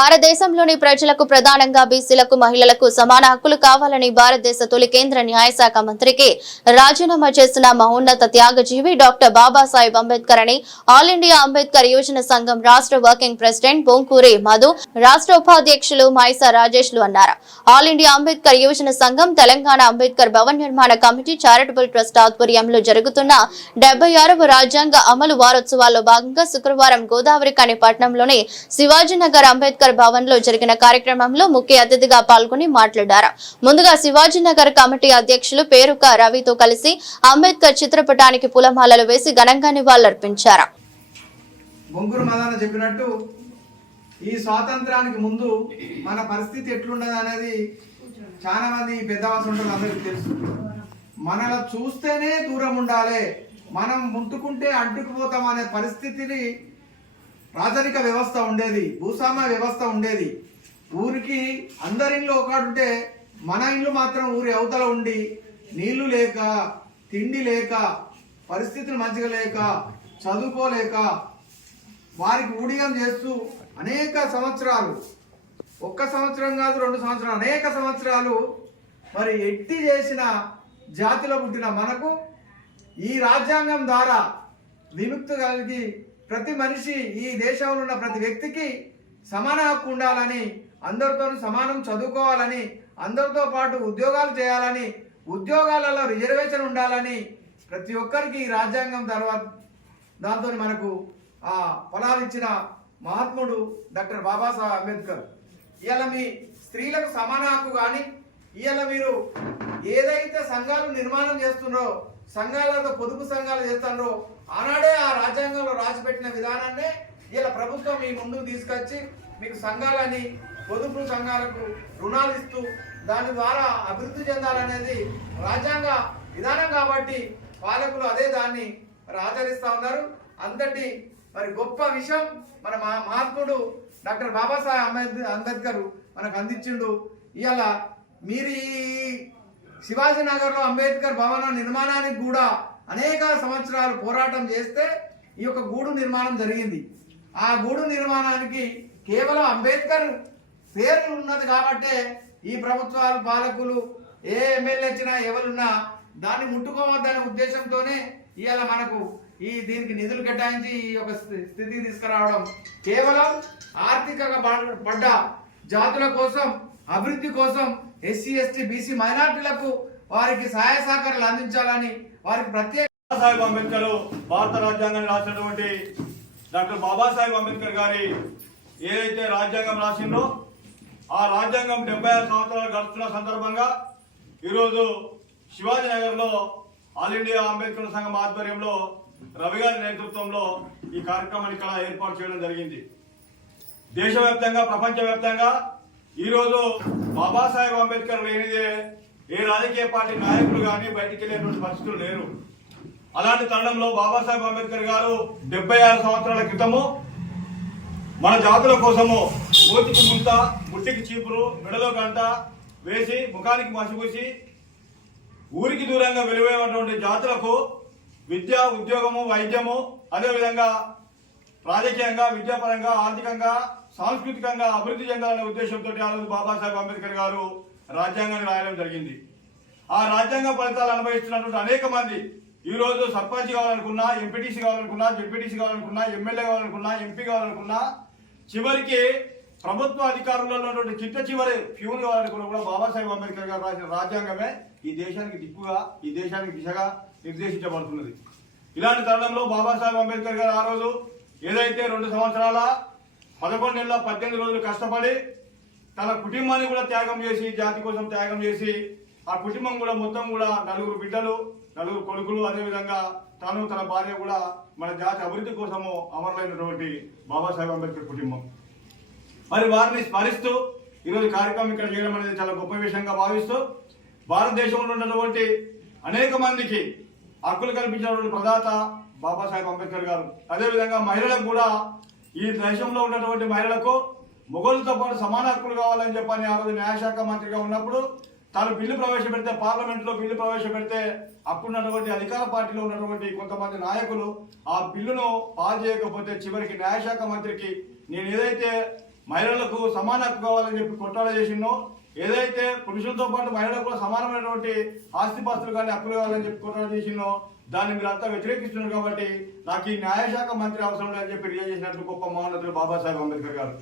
భారతదేశంలోని ప్రజలకు ప్రధానంగా బీసీలకు మహిళలకు సమాన హక్కులు కావాలని భారతదేశ తొలి కేంద్ర న్యాయశాఖ మంత్రికి రాజీనామా చేసిన మహోన్నత త్యాగజీవి డాక్టర్ బాబాసాహెబ్ అంబేద్కర్ అని ఆల్ ఇండియా అంబేద్కర్ యువజన సంఘం రాష్ట్ర వర్కింగ్ ప్రెసిడెంట్ బొంకూరి మధు రాష్ట్ర ఉపాధ్యక్షులు మైసా రాజేష్లు అన్నారు. ఆల్ ఇండియా అంబేద్కర్ యువజన సంఘం తెలంగాణ అంబేద్కర్ భవన్ నిర్మాణ కమిటీ చారిటబుల్ ట్రస్ట్ ఆధ్వర్యంలో జరుగుతున్న డెబ్బై ఆరవ రాజ్యాంగ అమలు వారోత్సవాల్లో భాగంగా శుక్రవారం గోదావరి కాని పట్టణంలోని శివాజీనగర్ అంబేద్కర్ భవన్లో జరిగిన కార్యక్రమంలో ముఖ్య అతిథిగా పాల్గొని మాట్లాడారు. ముందుగా శివాజీనగర్ కమిటీ అధ్యక్షులు పేరుక రవితో కలిసి అంబేద్కర్ చిత్రపటానికి పూలమాలలు వేసి ఘనంగా నివాళులర్పించారు. బొంగురు మదాన చెప్పినట్టు ఈ స్వాతంత్రానికి ముందు మన పరిస్థితి ఎట్లుండదు అనేది చాలా మంది పెద్దవాసు ఉంటారు అందరికీ తెలుసు. మనలా చూస్తేనే దూరం ఉండాలి. మనం ముట్టుకుంటే అంటుకుపోతాం అనే పరిస్థితిని రాజరిక వ్యవస్థ ఉండేది భూస్వామ్య వ్యవస్థ ఉండేది. ఊరికి అందరి ఇల్లు ఒకడుంటే మన ఇండ్లు మాత్రం ఊరి అవతల ఉండి నీళ్ళు లేక తిండి లేక పరిస్థితులు మంచిగా లేక చదువుకోలేక వారికి ఊడిగం చేస్తూ అనేక సంవత్సరాలు ఒక్క సంవత్సరం కాదు రెండు సంవత్సరాలు అనేక సంవత్సరాలు మరి ఎట్టి చేసిన జాతిలో పుట్టిన మనకు ఈ రాజ్యాంగం ద్వారా విముక్తి కలిగి ప్రతి మనిషి ఈ దేశంలో ఉన్న ప్రతి వ్యక్తికి సమాన హక్కు ఉండాలని అందరితో సమానం చదువుకోవాలని అందరితో పాటు ఉద్యోగాలు చేయాలని ఉద్యోగాలలో రిజర్వేషన్ ఉండాలని ప్రతి ఒక్కరికి ఈ రాజ్యాంగం తర్వాత దాంతో మనకు ఆ ఫలాలు ఇచ్చిన మహాత్ముడు డాక్టర్ బాబాసాహెబ్ అంబేద్కర్. ఇవాళ మీ స్త్రీలకు సమాన హక్కు కానీ ఇవాళ మీరు ఏదైతే సంఘాలు నిర్మాణం చేస్తున్నారో సంఘాలతో పొదుపు సంఘాలు చేస్తారో ఆనాడే ఆ రాజ్యాంగంలో రాసిపెట్టిన విధానాన్నే ఇలా ప్రభుత్వం మీ ముందుకు తీసుకొచ్చి మీకు సంఘాలని పొదుపు సంఘాలకు రుణాలు ఇస్తూ దాని ద్వారా అభివృద్ధి చెందాలనేది రాజ్యాంగ విధానం కాబట్టి పాలకులు అదే దాన్ని మరి ఉన్నారు. అంతటి మరి గొప్ప విషయం మన మా- మహాత్ముడు డాక్టర్ బాబాసాహెబ్ అంబేద్కర్ అంబేద్కర్ మనకు అందించిండు. ఇవాళ మీరు ఈ శివాజీనగర్లో అంబేద్కర్ భవన నిర్మాణానికి కూడా అనేక సంవత్సరాలు పోరాటం చేస్తే ఈ యొక్క గూడు నిర్మాణం జరిగింది. ఆ గూడు నిర్మాణానికి కేవలం అంబేద్కర్ పేరు ఉన్నది కాబట్టే ఈ ప్రభుత్వాలు పాలకులు ఏ ఎమ్మెల్యే వచ్చినా ఎవరున్నా దాన్ని ముట్టుకోవద్దనే ఉద్దేశంతోనే ఇవాళ మనకు ఈ దీనికి నిధులు కేటాయించి ఈ యొక్క స్థి- స్థితికి తీసుకురావడం కేవలం ఆర్థికంగా పడ్డ జాతుల కోసం అభివృద్ధి కోసం ఎస్సీ ఎస్టీ బీసీ మైనార్టీలకు వారికి సహాయ సహకారాలు అందించాలని వారికి ప్రత్యేక బాబాసాహెబ్ అంబేద్కర్ భారత రాజ్యాంగాన్ని రాసినటువంటి డాక్టర్ బాబాసాహెబ్ అంబేద్కర్ గారి ఏదైతే రాజ్యాంగం రాసిందో ఆ రాజ్యాంగం డెబ్బై ఆరు సంవత్సరాలు గడుస్తున్న సందర్భంగా ఈరోజు శివాజీనగర్లో ఆల్ ఇండియా అంబేద్కర్ సంఘం ఆధ్వర్యంలో రవి గారి నేతృత్వంలో ఈ కార్యక్రమాన్ని ఇక్కడ ఏర్పాటు చేయడం జరిగింది. దేశవ్యాప్తంగా ప్రపంచవ్యాప్తంగా ఈరోజు బాబాసాహెబ్ అంబేద్కర్ లేనిదే ఏ రాజకీయ పార్టీ నాయకులు కానీ బయటికి వెళ్ళేటువంటి పరిస్థితులు లేరు. అలాంటి తరుణంలో బాబాసాహెబ్ అంబేద్కర్ గారు డెబ్బై ఆరు సంవత్సరాల క్రితము మన జాతుల కోసము మూతికి ముంత ముట్టికి చీపురు మెడలో గంట వేసి ముఖానికి మసిపూసి ఊరికి దూరంగా వెలువైనటువంటి జాతులకు విద్య ఉద్యోగము వైద్యము అదేవిధంగా రాజకీయంగా విద్యాపరంగా ఆర్థికంగా సాంస్కృతికంగా అభివృద్ధి చెందాలనే ఉద్దేశంతో ఆ రోజు బాబాసాహెబ్ అంబేద్కర్ గారు రాజ్యాంగాన్ని రాయడం జరిగింది. ఆ రాజ్యాంగ ఫలితాలు అనుభవిస్తున్నటువంటి అనేక మంది ఈ రోజు సర్పంచ్ కావాలనుకున్నా ఎంపీటీసీ కావాలనుకున్నా జెడ్పీటీసీ కావాలనుకున్నా ఎమ్మెల్యే కావాలనుకున్నా ఎంపీ కావాలనుకున్నా చివరికి ప్రభుత్వ అధికారులలో ఉన్నటువంటి చిట్ట చివరి ఫ్యూన్ కావాలనుకున్నా కూడా బాబాసాహెబ్ అంబేద్కర్ గారు రాసిన రాజ్యాంగమే ఈ దేశానికి దిక్కుగా ఈ దేశానికి దిశగా నిర్దేశించబడుతున్నది. ఇలాంటి తరుణంలో బాబాసాహెబ్ అంబేద్కర్ గారు ఆ రోజు ఏదైతే రెండు సంవత్సరాల పదకొండు నెలల పద్దెనిమిది రోజులు కష్టపడి తన కుటుంబాన్ని కూడా త్యాగం చేసి జాతి కోసం త్యాగం చేసి ఆ కుటుంబం కూడా మొత్తం కూడా నలుగురు బిడ్డలు నలుగురు కొడుకులు అదేవిధంగా తను తన భార్య కూడా మన జాతి అభివృద్ధి కోసము అమరులైనటువంటి బాబాసాహెబ్ అంబేద్కర్ కుటుంబం. మరి వారిని స్మరిస్తూ ఈరోజు కార్యక్రమం ఇక్కడ చేయడం అనేది చాలా గొప్ప విషయంగా భావిస్తూ భారతదేశంలో ఉన్నటువంటి అనేక మందికి హక్కులు కల్పించినటువంటి ప్రదాత బాబాసాహెబ్ అంబేద్కర్ గారు. అదేవిధంగా మహిళలకు కూడా ఈ దేశంలో ఉన్నటువంటి మహిళలకు మొగోళ్ళతో పాటు సమాన హక్కులు కావాలని చెప్పని ఆ రోజు న్యాయశాఖ మంత్రిగా ఉన్నప్పుడు తాను బిల్లు ప్రవేశపెడితే పార్లమెంట్లో బిల్లు ప్రవేశపెడితే అప్పుడున్నటువంటి అధికార పార్టీలో ఉన్నటువంటి కొంతమంది నాయకులు ఆ బిల్లును పాస్ చేయకపోతే చివరికి న్యాయశాఖ మంత్రికి నేను ఏదైతే మహిళలకు సమాన హక్కు కావాలని చెప్పి కొట్టాడ చేసిందో ఏదైతే పురుషులతో పాటు మహిళలకు కూడా సమానమైనటువంటి ఆస్తిపాస్తులు కానీ హక్కులు కావాలని చెప్పి కొట్టాడ చేసిందో దాన్ని మీరంతా అంతా వ్యతిరేకిస్తున్నారు కాబట్టి నాకు ఈ న్యాయశాఖ మంత్రి అవసరం లేదని చెప్పి రిజైన్ చేసినట్లు గొప్ప మహోన్నతులు బాబాసాహెబ్ అంబేద్కర్ గారు.